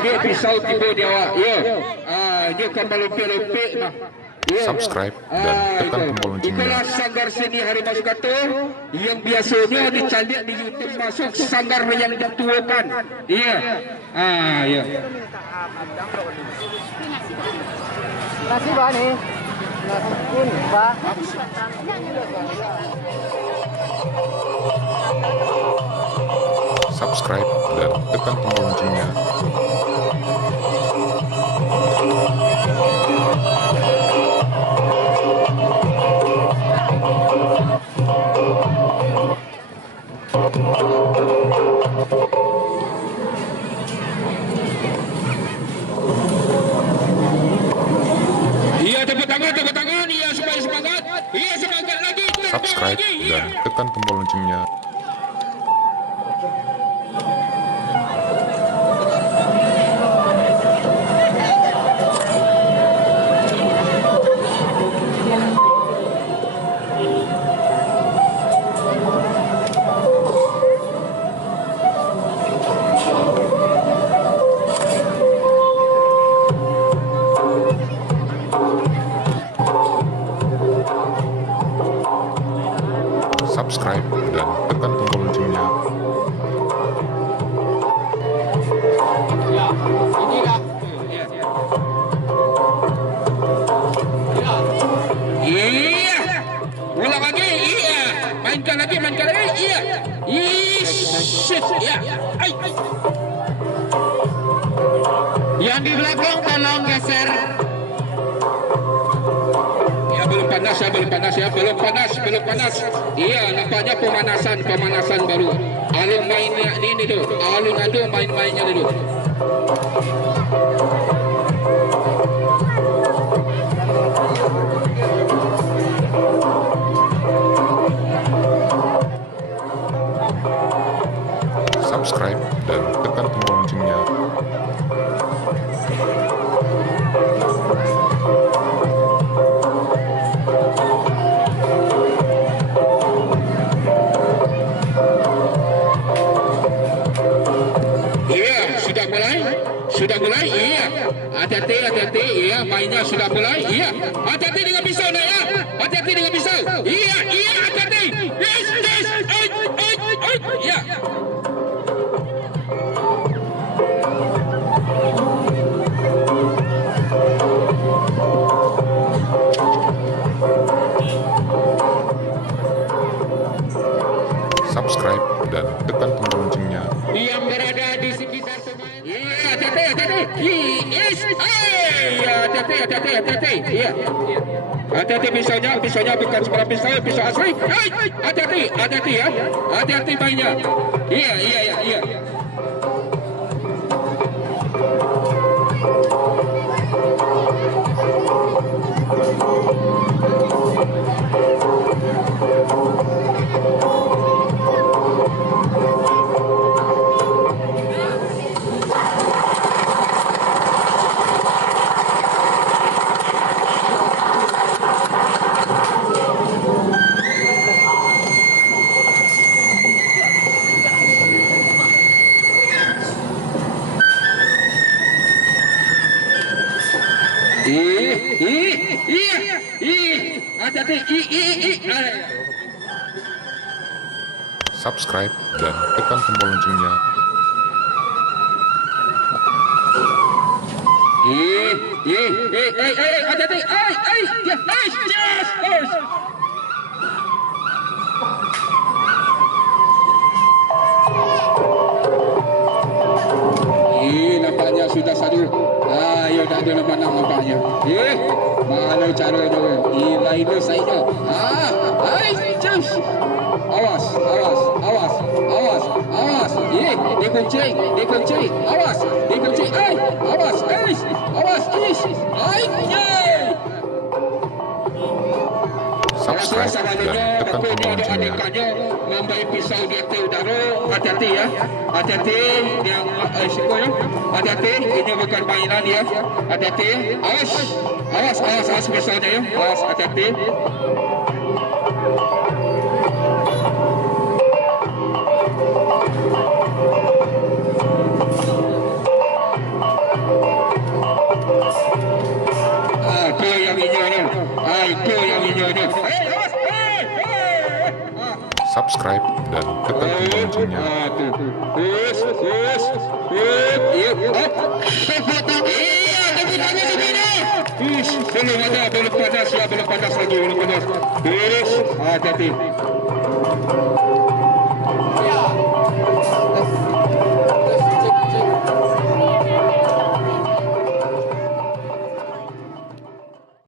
Dia pisau tiba dia awak. Ya. Dia kan melompat-lompat nah. Ya. Subscribe dan tekan tombol loncengnya. Itulah sanggar seni Harimau Sukato yang biasanya dicari di YouTube masuk sanggar yang dituakan. Iya. Ya. Nasi ba ni? Nasi pun ba? Subscribe dan tekan tombol loncengnya. Iya, tepuk tangan, iya supaya semangat, iya semangat lagi. Subscribe dan tekan tombol loncengnya. Subscribe dan tekan tombol loncengnya. Iya, ulang lagi, iya, mainkan lagi, iya, shit, iya, Yang di belakang tolong geser. ya belum panas. Iya, nampaknya pemanasan baru. Alun mainnya ini dulu, alun ada main-mainnya dulu. Subscribe dan tekan tombol loncengnya. Sudah mulai, iya. Hati-hati, iya. Mainnya sudah mulai, iya. Hati-hati dengan pisau, nak ya. Hati-hati dengan pisau. Iya, hati-hati. Yes, iya. Subscribe dan tekan tombol loncengnya. Yang berada di sekitar pemain. Iya, hati-hati. Yes, hati-hati. Iya. Hati-hati pisaunya bukan sembarang pisau asli. Hati-hati ya. Hati-hati mainnya. Iya. Subscribe dan tekan tombol loncengnya. Hati-hati. Yes. Nampaknya sudah satu. Ya dah ada nampaknya. Mana cara dia? Lain saja. Jus. Awas. Dikuncing. Awas. Subscribe dan tekan tombol loncengnya. Membaik pisau di atas udara. Hati-hati ya. Hati-hati yang risiko ya. Hati-hati, ini bukan mainan ya. Hati-hati. Awas. Awas pisaunya ya. Awas, hati-hati. Itu yang hijaunya. Itu yang hijaunya. Awas. Subscribe dan tekan tombol loncengnya. Terus. Iya. Iya, tapi kami di mana? Belum panas lagi, belum panas. Terus, hati-hati.